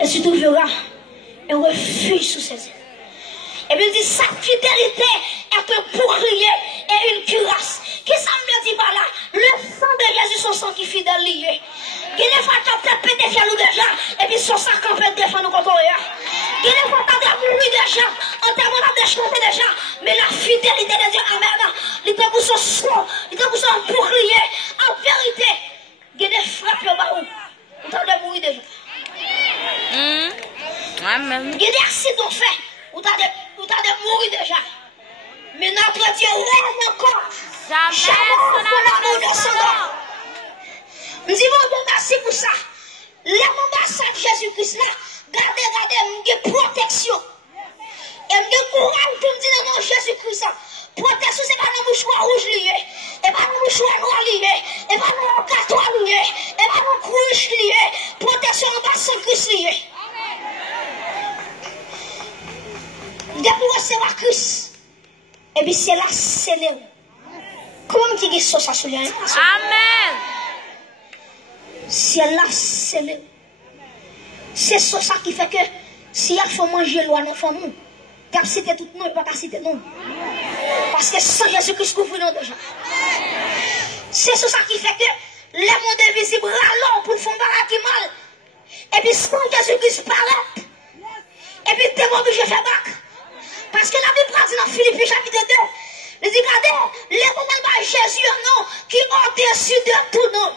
Et tu trouveras un refuge sous ses yeux. Et puis il dit, sa fidélité est un bouclier et une cuirasse. Qu'est-ce que ça me dit par là? Le sang de Jésus, son sang qui est fidèle lié. Il y a des fois tu as pété fier nous déjà, et puis son sang qu'on peut défendre nous contre eux. Il y a des fois tu as mouru déjà, en termes de chanter déjà, mais la fidélité de Dieu, amen, il était pour son sang, il était pour son bouclier. En vérité, il y a des frappes au bas où on t'a de mourir déjà. Amen. Il y a des accidents faits. Ou t'as de mourir déjà. Mais notre Dieu règne encore. Jamais son amour de son nom. Nous disons bon merci pour ça. L'ambassade de Jésus-Christ là, regardez, il y a protection. Et il y a courage pour me dire dans le nom de Jésus-Christ. Protection, ce n'est pas un mouchoir rouge lié, et pas un mouchoir noir lié, et pas un carton lié, et pas un couche lié. Protection l'ambassade de Christ lié. Depuis recevoir Christ, et puis c'est là, c'est là. Comment tu dis ça sur lui? Amen. C'est là, c'est là. C'est ça qui fait que si il faut manger l'eau à nos femmes, tu as cité tout le monde, tu pas cité non. Parce que sans Jésus-Christ, couvre nous déjà. C'est ça qui fait que le monde invisible râle pour faire un mal. Et puis sans Jésus-Christ paraît, et puis tu es obligé de faire bac. Parce que la Bible dit dans Philippiens chapitre 2, il dit, regardez, les moments de Jésus, non, qui ont dessus de tout nom,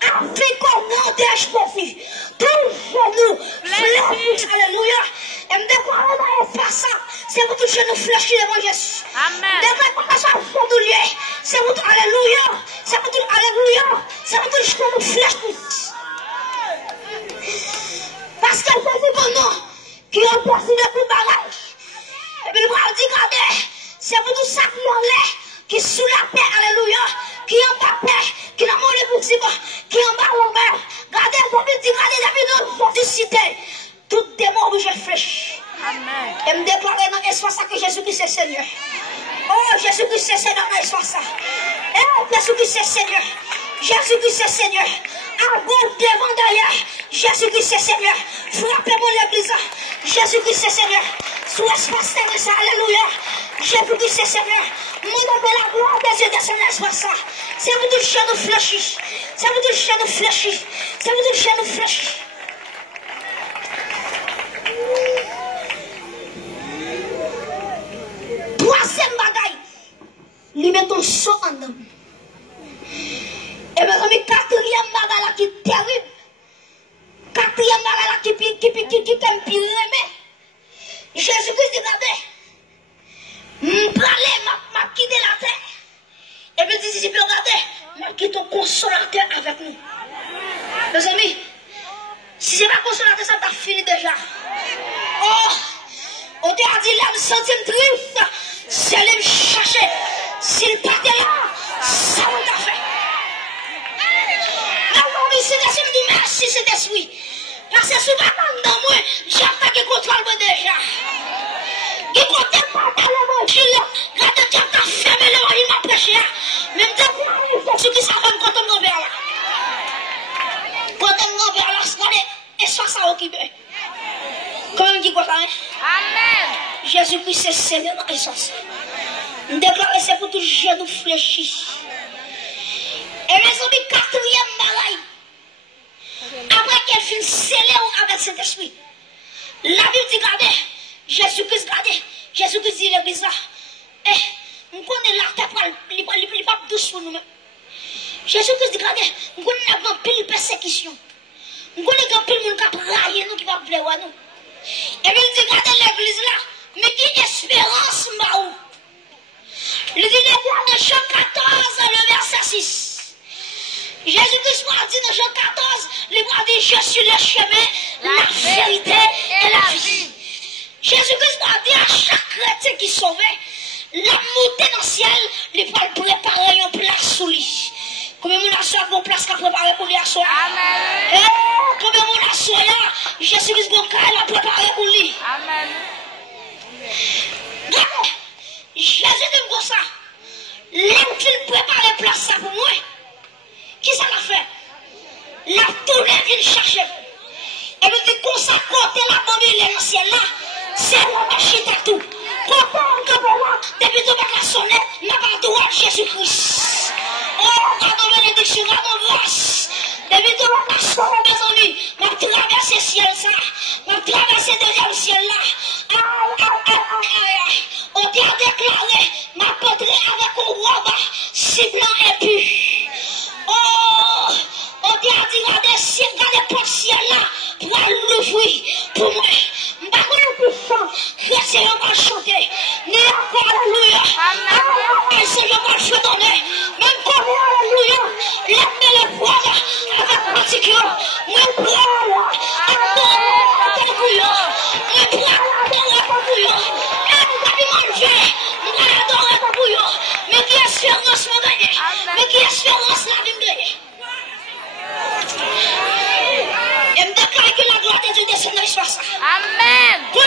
afin qu'on n'en déche pas plus. Tout genou, fléchis, alléluia. Et me déclarer dans l'espace, c'est pour tout genou fléchis devant Jésus. Amen. Déclarer dans son fondoulier, c'est pour tout, alléluia. C'est pour tout, alléluia. C'est pour tout genou fléchis. Parce que Jésus, bon nom, qui ont dessus de tout bagage. Et puis le bras dit, regardez, c'est pour tout ça qui est sous la paix, alléluia, qui est en bas paix, qui est dans mon époux, qui est en bas l'envers. Regardez, il dit, regardez, depuis nous cité, tout démon obligé de fléchir. Amen. Et me déclarer dans l'espace que Jésus-Christ est Seigneur. Oh, Jésus-Christ est Seigneur dans l'espace. Eh, Jésus-Christ est Seigneur. Jésus-Christ est Seigneur. À gauche, devant, derrière. Jésus-Christ est Seigneur. Frappez-moi l'église. Jésus-Christ est Seigneur. Sous l'espace terrestre, alléluia. Jésus-Christ est Seigneur. Mon nom de la gloire des yeux descend l'espace. C'est vous tout le chien nous fléchis. C'est vous tout le chien nous fléchis. C'est vous tout le chien nous fléchis. Troisième bagaille. Lui met ton sang en dedans. Et mes amis, quatrième bagaille là qui est terrible. Quatrième bagaille là qui t'aime pire aimer. Jésus-Christ dit, regardez, m'bralé m'a quitté la terre. Et puis il dit, regardez, m'a quitté ton consolateur avec nous. Mes amis, si c'est pas consolateur, ça t'a fini déjà. Oh, on t'a dit, là, me sentir triste, c'est aller me chercher. S'il partait là, ça on t'a fait. Alors, ici, je dis merci, cet esprit. Parce que si je dans moi, j'ai attaqué contre moi déjà. Qui compte pas dans l'évangile, regardez, tu as fermé l'évangile, m'a prêché. Même temps, ceux qui savent quand on est vers là. Quand on est vers là, c'est et soit ça occupé. Comment on dit quoi ça? Amen. Jésus-Christ est Seigneur dans l'essence. Nous déclarons c'est pour tout genou fléchi. Et mes amis, quatrième bagaille. Après qu'elle finit scellée avec cet esprit, la Bible dit, regardez, Jésus-Christ, regardez, Jésus-Christ dit l'église là, eh, nous connaissons la tête, il n'est pas douce pour nous-mêmes. Jésus-Christ dit, regardez, nous connaissons une pile persécution. Nous connaissons une pile qui va railler nous, qui va plaire à nous. Et puis il dit, regardez l'église là, mais qui espérance m'a où? Il dit, dans Jean 14, le verset 6. Jésus-Christ m'a dit dans Jean 14, il m'a dit, je suis le chemin, la vérité et la vie. Jésus-Christ m'a dit à chaque chrétien qui sauvait, la montée dans le ciel, il va préparer une place sous lui. Combien de monde a une place qu'à préparer pour lui à soi? Amen. Combien de monde a soi là, Jésus-Christ a préparé pour lui. Amen. Jésus dit comme ça, l'homme qui prépare la place ça pour moi, qui ça l'a fait? La tournée vient chercher. Et puis dit consacrer la bombe dans le ciel là, c'est la machine à tout. Quand on est là, depuis tout la sonnette, n'a pas le droit de Jésus-Christ. Oh, pardon, bénédiction, pardon, grâce. Depuis tout la sonnette, mes amis, m'a traversé le ciel ça, m'a traversé le deuxième ciel là. On t'a déclaré, m'a porté avec un robe si blanc et pur. Oh, on t'a dit, regardez, si regardez pour le ciel là, pour l'ouvrir, pour moi. Je ne sais pas plus fort, je ne vais pas chanter. Ni encore, alléluia. Amen. Je ne vais pas chanter. Même quand alléluia, lève les poids avec particulier. Même poids, alléluia. Même poids, alléluia. Mais qui espérance me gagner? Mais qui espérance la vie me gagner? Et me déclare que la gloire de Dieu descend dans l'espace. Amen. Mes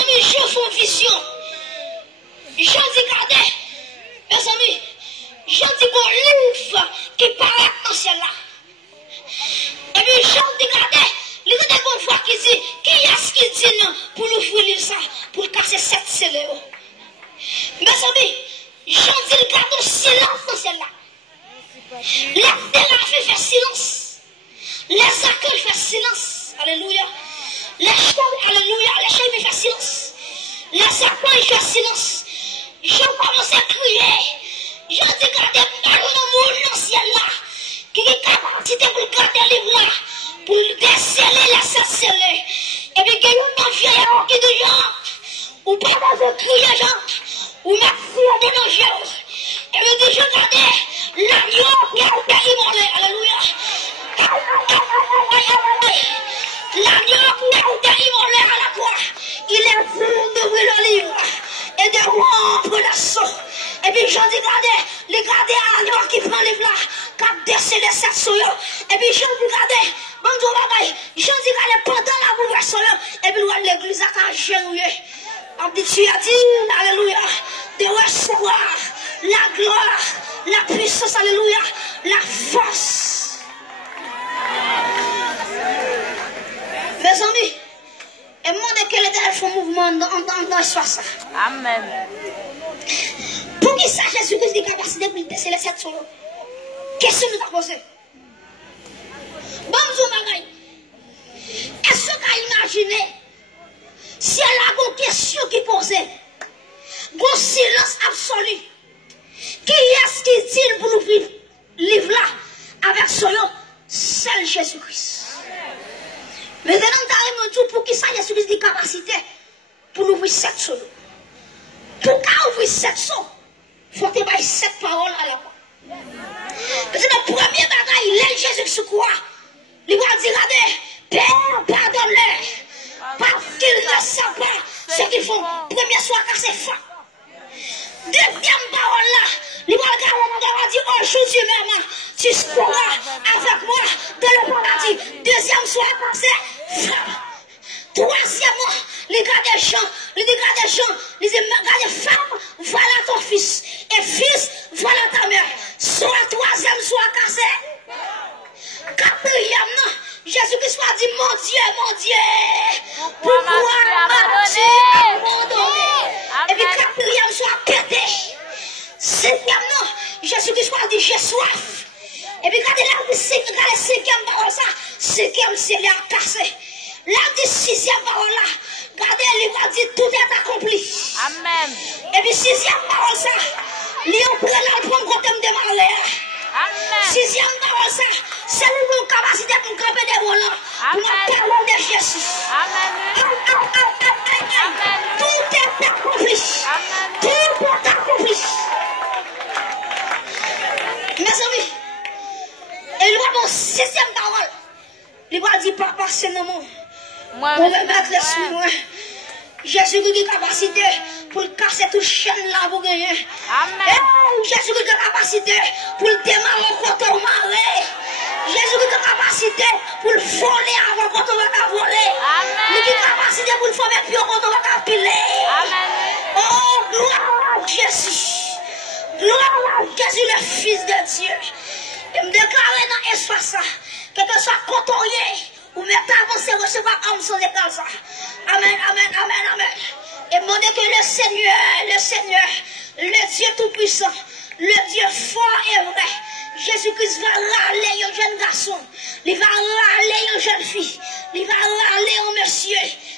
amis, je fais une vision. Je dis, regardez, mes amis, je dis bon livre qui paraît dans celle-là. Et puis, je dis, regardez, les gens qu'on voit qui dit, qui est-ce qui dit non pour l'ouvrir ça, pour casser cette scellée. Mes amis, je dis, regardez le silence dans celle-là. Les séraphins font silence. Les accueils font silence. Alléluia. Les chants, alléluia, les chants font silence. Les accueils font silence. Je commence à crier. Je dis, regardez, dans le ciel-là, qui est capacité pour garder les livres-là, pour déceler la scellée. Et puis, qu'il y a un vieillard qui dit, genre, ou pas dans un crier, genre, ou merci à des gens. Et puis, dit, je regardais, l'agneau qui a été immolé. Alléluia. L'agneau qui a été immolé à la croix. Il est venu d'ouvrir le livre et de rompre la sauce. Et puis, je dis, regardez l'agneau qui prend le livre là, qui a décelé cette sauce. Et puis, je dis, regardez, bonjour, bagaille. Je dis, regardez, pendant la bouleversation, et puis, l'église a genouillé. On dit, tu as dit, alléluia, de recevoir la gloire, la puissance, alléluia, la force. Mes amis, et moi, de quel est le mouvement dans l'histoire ça? Amen. Pour qui ça, Jésus-Christ a capacité pour déceler cette solo? Question nous a posé. Bonjour, bagaille. Est-ce que vous imaginez si elle a une question qui posait, un silence absolu? Qui est-ce qui dit pour nous vivre livre là avec son nom? Seul Jésus-Christ. Mais maintenant, nous avons dit pour qui ça Jésus-Christ a capacité pour nous ouvrir cette solo. Pour ouvrir cette solo, il faut que tu aies cette parole à la fois. Parce que le premier bagage, il est Jésus sur quoi? Il va dire, regardez, Père, pardonne-les, parce qu'ils ne savent pas ce qu'ils font. Premier soir, car c'est fin. Deuxième parole là, il va dire, aujourd'hui même, tu seras avec moi dans le paradis. Deuxième soir, car c'est fin. Troisièmement, les gars des champs, les gars des champs, les gars des femmes, voilà ton fils. Et fils, voilà ta mère. Soit troisième, soit cassé. Quatrièmement, Jésus-Christ a dit, mon Dieu, pourquoi m'as-tu abandonné? Et puis quatrième, soit pété. Cinquièmement, Jésus-Christ a dit, j'ai soif. Et puis regardez là, regardez cinquième parole ça, cinquième, c'est l'air cassé. Là, dit sixième parole là, regardez, il va dire tout est accompli. Amen. Et puis sixième parole ça, il prend la pomme quand il me démarre. Amen. Sixième parole ça, c'est une capacité pour camper des volants. Pour nous parler de Jésus. Amen. Tout est accompli. Tout est accompli. Mes amis, il va dans sixième parole. Il va dire, papa, c'est le nom. Moi, Pour me mettre les sous. Jésus qui a capacité pour casser toute chaîne là pour gagner. Amen. Jésus qui a capacité pour démarrer quand on marre. Jésus qui a capacité pour voler avant quand on va voler. Amen. Il a capacité pour former pion quand on va piler. Amen. Oh, gloire à Jésus. Gloire à Jésus, le Fils de Dieu. Et me déclarer dans l'espace ça, quel que soit côté, ou même avancer, recevoir âme sans écart ça. Amen, amen, amen, amen. Et me dire que le Seigneur, le Dieu tout-puissant, le Dieu fort et vrai, Jésus-Christ va râler un jeune garçon, il va râler une jeune fille, il va râler un monsieur,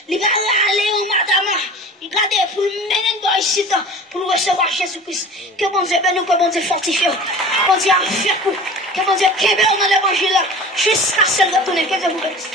il va râler une madame, il va dire pour mener dans ici pour recevoir Jésus-Christ. Que bon Dieu bénisse, que bon Dieu fortifie, que bon Dieu fait coup, que bon Dieu kébé dans l'évangile jusqu'à ce retourner. Que Dieu vous bénisse.